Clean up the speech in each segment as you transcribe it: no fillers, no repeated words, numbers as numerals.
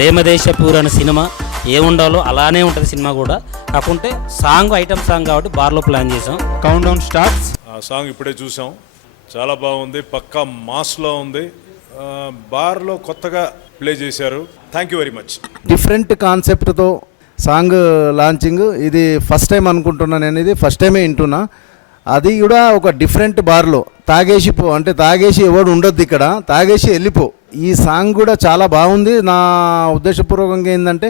ప్రేమదేశపూర్ అనే సినిమా ఏముండాలో అలానే ఉంటుంది సినిమా కూడా. కాకుంటే సాంగ్ ఐటమ్ సాంగ్ కాబట్టి బార్లో ప్లాన్ చేసాం. Count down starts. ఆ సాంగ్ ఇప్పుడే చూసాం, చాలా బాగుంది, పక్కా మాస్లో ఉంది. బార్లో కొత్తగా ప్లే చేశారు. Thank you very much. Different కాన్సెప్ట్తో సాంగ్ లాంచింగ్ ఇది ఫస్ట్ టైం అనుకుంటున్నాను నేను. ఇది ఫస్ట్ టైమే వింటున్నా. అది కూడా ఒక డిఫరెంట్ బార్లో తాగేసి పో అంటే తాగేసి ఎవడు ఉండొద్దు ఇక్కడ, తాగేసి వెళ్ళిపో. ఈ సాంగ్ కూడా చాలా బాగుంది. నా ఉద్దేశపూర్వకంగా ఏంటంటే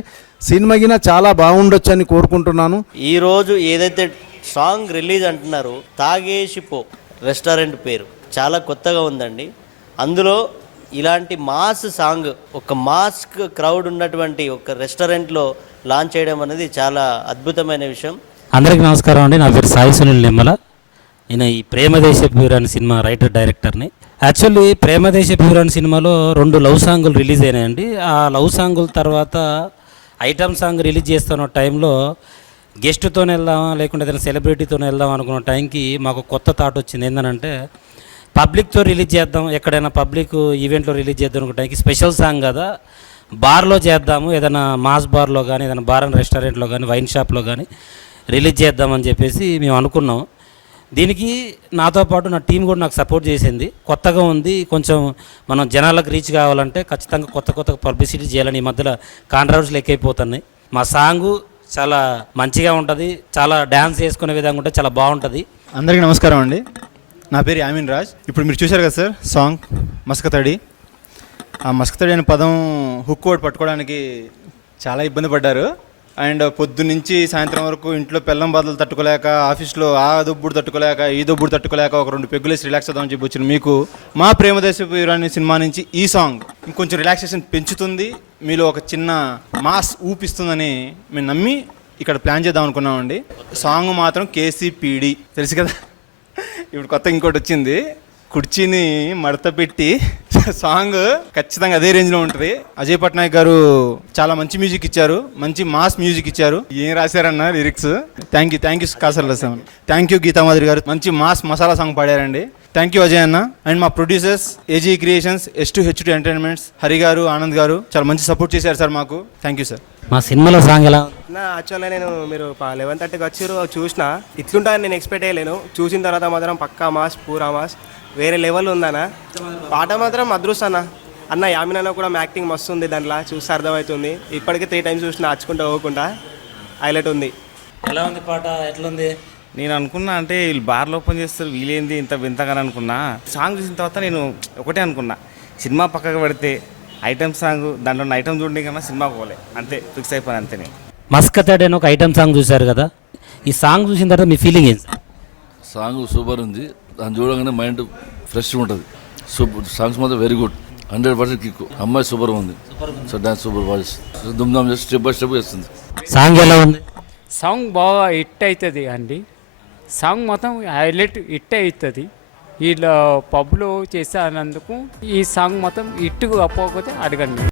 సినిమా గిన చాలా బాగుండొచ్చు అని కోరుకుంటున్నాను. ఈరోజు ఏదైతే సాంగ్ రిలీజ్ అంటున్నారో తాగేసిపో రెస్టారెంట్ పేరు చాలా కొత్తగా ఉందండి. అందులో ఇలాంటి మాస్ సాంగ్ ఒక మాస్ క్రౌడ్ ఉన్నటువంటి ఒక రెస్టారెంట్లో లాంచ్ చేయడం అనేది చాలా అద్భుతమైన విషయం. అందరికీ నమస్కారం అండి. నా పేరు సాయి సునీల్ నిమ్మల. నేను ఈ ప్రేమదేశపూర్ అనే సినిమా రైటర్ డైరెక్టర్ని. యాక్చువల్లీ ప్రేమదేశపూర్ అనే సినిమాలో 2 లవ్ సాంగులు రిలీజ్ అయినాయండి. ఆ లవ్ సాంగుల తర్వాత ఐటమ్ సాంగ్ రిలీజ్ చేస్తున్న టైంలో గెస్ట్తో వెళ్దామా లేకుంటే ఏదైనా సెలబ్రిటీతో వెళ్దాం అనుకున్న టైంకి మాకు కొత్త థాట్ వచ్చింది. ఏంటంటే పబ్లిక్తో రిలీజ్ చేద్దాం, ఎక్కడైనా పబ్లిక్ ఈవెంట్లో రిలీజ్ చేద్దాం అనుకున్న టైంకి స్పెషల్ సాంగ్ కదా బార్లో చేద్దాము, ఏదైనా మాస్ బార్లో కానీ ఏదైనా బార్ అండ్ రెస్టారెంట్లో కానీ వైన్ షాప్లో కానీ రిలీజ్ చేద్దామని చెప్పేసి మేము అనుకున్నాం. దీనికి నాతో పాటు నా టీం కూడా నాకు సపోర్ట్ చేసింది. కొత్తగా ఉంది, కొంచెం మనం జనాలకు రీచ్ కావాలంటే ఖచ్చితంగా కొత్త పబ్లిసిటీ చేయాలని ఈ మధ్యలో కాంట్రవర్సీలు ఎక్కువైపోతున్నాయి. మా సాంగు చాలా మంచిగా ఉంటుంది, చాలా డ్యాన్స్ చేసుకునే విధంగా ఉంటుంది, చాలా బాగుంటుంది. అందరికీ నమస్కారం అండి. నా పేరు యామిన్ రాజ్. ఇప్పుడు మీరు చూశారు కదా సార్ సాంగ్ మస్కతడి. ఆ మస్కతడి అనే పదం హుక్ వర్డ్ పట్టుకోవడానికి చాలా ఇబ్బంది పడ్డారు. అండ్ పొద్దున్నుంచి సాయంత్రం వరకు ఇంట్లో పెళ్ళం బాధలు తట్టుకోలేక, ఆఫీస్లో ఆ దొబ్బుడు తట్టుకోలేక ఈ దొబ్బుడు తట్టుకోలేక ఒక 2 పెగ్గులేసి రిలాక్స్ అవుదామని చెప్పి వచ్చిన మీకు మా ప్రేమదేశపూర్ అనే సినిమా నుంచి ఈ సాంగ్ ఇంకొంచెం రిలాక్సేషన్ పెంచుతుంది, మీలో ఒక చిన్న మాస్ ఊపిస్తుందని మేము నమ్మి ఇక్కడ ప్లాన్ చేద్దాం అనుకున్నామండి. సాంగ్ మాత్రం కేసీపీడి తెలుసు కదా. ఇప్పుడు కొత్త ఇంకోటి వచ్చింది, కుర్చీని మడత పెట్టి సాంగ్ ఖచ్చితంగా అదే రేంజ్లో ఉంటుంది. అజయ్ పట్నాయక్ గారు చాలా మంచి మ్యూజిక్ ఇచ్చారు, మంచి మాస్ మ్యూజిక్ ఇచ్చారు. ఏం రాశారన్న lyrics. Thank you Kasarla sir. Thank you Geetha Madhuri garu, మంచి మాస్ మసాలా సాంగ్ పాడారండి. థ్యాంక్ యూ అజయ్ అన్న. అండ్ మా producers AG creations, S2H2 entertainments, Hari garu, Anand garu చాలా మంచి సపోర్ట్ చేశారు సార్ మాకు. Thank you sir. మా సినిమాలో సాంగ్ ఎలా యాక్చువల్గా నేను మీరు 11:30కి వచ్చారు చూసిన ఇట్లుంటుందని నేను ఎక్స్పెక్ట్ చేయలేను. చూసిన తర్వాత మాత్రం పక్కా మాస్, పూరా మాస్, వేరే లెవెల్ ఉందన్న. పాట మాత్రం అదృష్టం అన్న. యామిన్ అన్న కూడా యాక్టింగ్ మస్తు ఉంది దాంట్లో, చూస్తే అర్థమవుతుంది. ఇప్పటికే 3 టైమ్స్ చూసిన నచ్చుకుంటూ పోకుండా హైలైట్ ఉంది. ఎలా ఉంది పాట, ఎట్లుంది? నేను అనుకున్నా అంటే వీళ్ళు బార్లు ఓపెన్ చేస్తారు, వీలేంది ఇంత వింతగా అనుకున్నా. సాంగ్ చూసిన తర్వాత నేను ఒకటే అనుకున్నా, సినిమా పక్కకు పెడితే ఐటమ్ సాంగ్ దాంట్లో ఐటమ్ చూడడం కన్నా సినిమాకు పోలే, అంతే ఫిక్స్ అయిపోయాను అంతే. మస్కతడి అని ఒక ఐటమ్ సాంగ్ చూశారు కదా, ఈ సాంగ్ చూసిన తర్వాత మీ ఫీలింగ్ ఏంటి? సాంగ్ సూపర్ ఉంది, దాన్ని చూడగానే మైండ్ ఫ్రెష్గా ఉంటుంది. సూపర్ సాంగ్స్ మాత్రం వెరీ గుడ్, 100% కిక్. అమ్మాయి సూపర్ ఉంది, సో డాన్స్ సూపర్ వాయిస్, దుమ్దాం చేసి స్టెప్ బై స్టెప్ చేస్తుంది. సాంగ్ ఎలా ఉంది? సాంగ్ బాగా హిట్ అవుతుంది అండి. సాంగ్ మొత్తం హైలైట్ హిట్ అవుతుంది. వీళ్ళు పబ్లో చేసినందుకు ఈ సాంగ్ మొత్తం హిట్ కాకపోతే అడగండి.